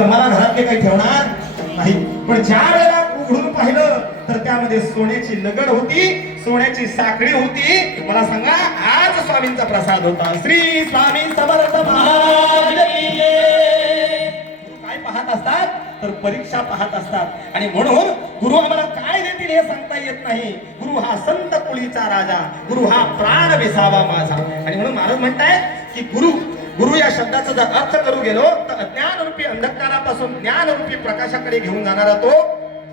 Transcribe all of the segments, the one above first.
तर मला घरातले काही ठेवणार नाही. पण ज्या वेळेला उघडून पाहिलं तर त्यामध्ये सोन्याची लगड होती सोन्याची साखळी होती. मला सांगा आज स्वामींचा प्रसाद होता. श्री स्वामी समर्थ महाराज काय पाहत असतात? तर परीक्षा पाहत असतात. आणि म्हणून गुरु आम्हाला काय देतील हे सांगता येत नाही. गुरु हा संत कुळीचा राजा. गुरु हा प्राण विसावा माझा. आणि म्हणून महाराज म्हणताय की गुरु गुरु या शब्दाचा जर अर्थ करू गेलो तर ज्ञानरूपी अंधकारापासून ज्ञानरूपी प्रकाशाकडे घेऊन जाणारा तो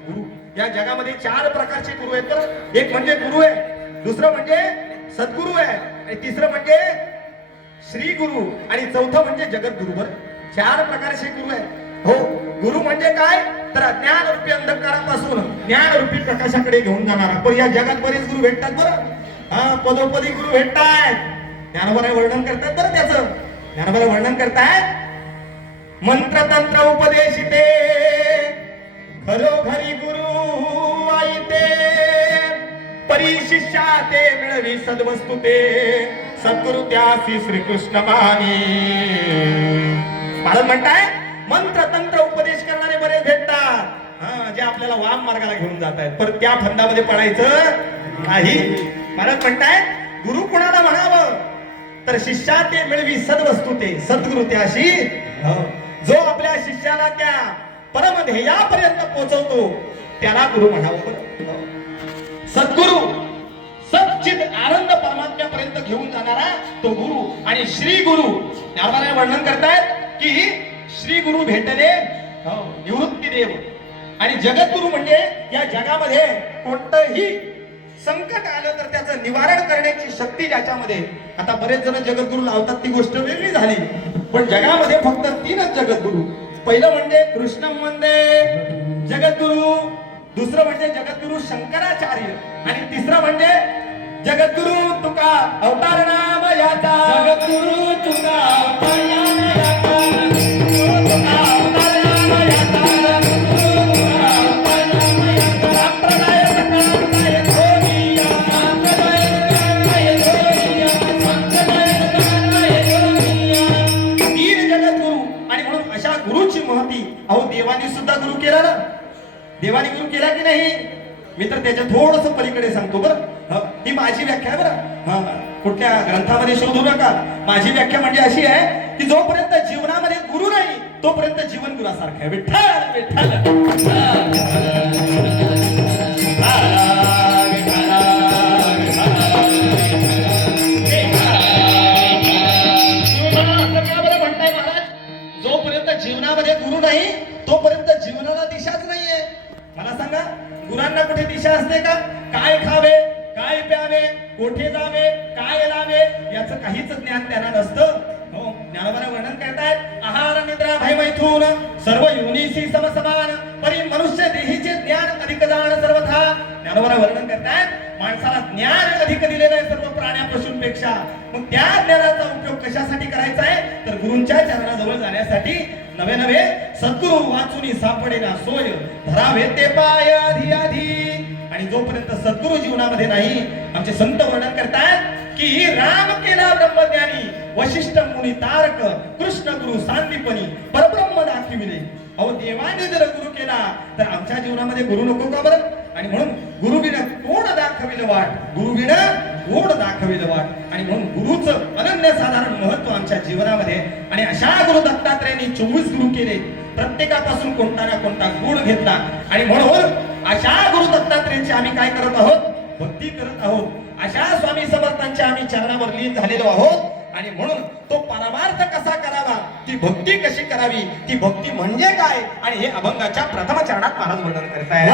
गुरु. या जगामध्ये चार प्रकारचे गुरु आहेत तर एक म्हणजे गुरु आहे दुसरं म्हणजे सद्गुरु आहे आणि तिसरं म्हणजे श्री गुरु आणि चौथं म्हणजे जगद्गुरु बर. चार प्रकारचे गुरु आहे हो गुरु म्हणजे काय? तर अज्ञान रूपी अंधकारापासून ज्ञान रूपी प्रकाशाकडे घेऊन जाणारा. पण या जगात बरेच गुरु भेटतात बरं. हा पदोपदी गुरु भेटतायत ज्ञानवर वर्णन करतात बरं त्याचं. ज्ञानोबरा वर्णन करतायत? मंत्र तंत्र उपदेशिते. घरोघरी गुरु आईते. परिशिष्या ते मिळवी सद्वस्तु ते सद्गुरु त्यासी श्रीकृष्ण मानी. महाराज म्हणताय मंत्र तंत्र उपदेश करणारे बरेच भेटतात. हा जे आपल्याला वाम मार्गाला घेऊन जात आहेत पण त्या फंदामध्ये पडायचं नाही. महाराज म्हणताय गुरु कुणाला म्हणा तर शिष्या ते मिळवी सद्वस्तू ते सद्गुरु त्याशी जो आपल्या शिष्याला त्या परमध्येयापर्यंत पोहोचवतो त्याला गुरु म्हणावं बरं. सद्गुरु सच्चित आनंद परमात्म्यापर्यंत घेऊन जाणारा तो गुरु आणि श्री गुरु ज्ञानोबा वर्णन करतायत की श्री गुरु भेटले हो, निवृत्ती देव आणि जगद्गुरु म्हणजे या जगामध्ये कोणतंही संकट आलं तर त्याचं निवारण करण्याची शक्ती ज्याच्यामध्ये आता बरेच जण जगद्गुरु लावतात ती गोष्ट वेगळी झाली. पण जगामध्ये फक्त तीनच जगद्गुरु. पहिलं म्हणजे कृष्ण म्हणजे जगद्गुरु दुसरं म्हणजे जगद्गुरु शंकराचार्य आणि तिसरं म्हणजे जगद्गुरु तुका अवतार नाम याचा. जगद्गुरु तुका अवतार देवाने गुरु केला की नाही? मी तर त्याच्या थोडस पलीकडे सांगतो बरं. ही माझी व्याख्या आहे बरं. हा कुठल्या ग्रंथामध्ये शोधू नका. माझी व्याख्या म्हणजे अशी आहे की जोपर्यंत जीवनामध्ये गुरु नाही तोपर्यंत जीवन गुरासारखं आहे. विठ्ठल विठ्ठल. जोपर्यंत जीवनामध्ये गुरु नाही तोपर्यंत जीवनाला दिशाच नाहीये. मला सांगा गुरांना कुठे दिशा असते का? काय खावे काय प्यावे कोठे जावे काय लावे याचं काहीच ज्ञान त्यांना नसतं. हो ज्ञानोबाला वर्णन करतायत आहार निद्रा भय मैथून सर्व युनिशी समसमान परी मनुष्य देहीचे ज्ञान अधिक जाण सर्वथा. ज्ञानोबाला वर्णन करतायत माणसाला ज्ञान अधिक दिलेलं आहे सर्व प्राण्या पशूंपेक्षा मग त्या ज्ञानाचा उपयोग कशासाठी करायचा आहे? तर गुरूंच्या चरणाजवळ जाण्यासाठी नवे नवे सद्गुरु वाचून सापडेना सोय धरावे ते पाय आधी आधी. आणि जोपर्यंत सद्गुरु जीवनामध्ये नाही आमचे संत वर्णन करतात की राम केला ब्रह्मज्ञानी वशिष्ठ मुनी तारक कृष्ण गुरु सांदीपनी परब्रह्म दाखविले. अहो देवाने जर गुरु केला तर आमच्या जीवनामध्ये गुरु नको का बरं? आणि म्हणून गुरुविण कोण दाखविलं वाट? गुरुविण कोण दाखविलं वाट? आणि म्हणून गुरुचं अनन्य साधारण महत्त्व आमच्या जीवनामध्ये आणि अशा गुरु दत्तात्रयांनी चोवीस गुरु केले. प्रत्येकापासून कोणता ना कोणता गुण घेतला. आणि म्हणून अशा गुरु दत्तात्रयांची आम्ही काय करत आहोत? भक्ती करत आहोत. अशा स्वामी समर्थांच्या आम्ही चरणावर लीन झालेलो आहोत. आणि म्हणून तो परमार्थ कसा करावा? ती भक्ती कशी करावी? ती भक्ती म्हणजे काय? आणि हे अभंगाच्या प्रथम चरणात महाराज वर्णन करत आहे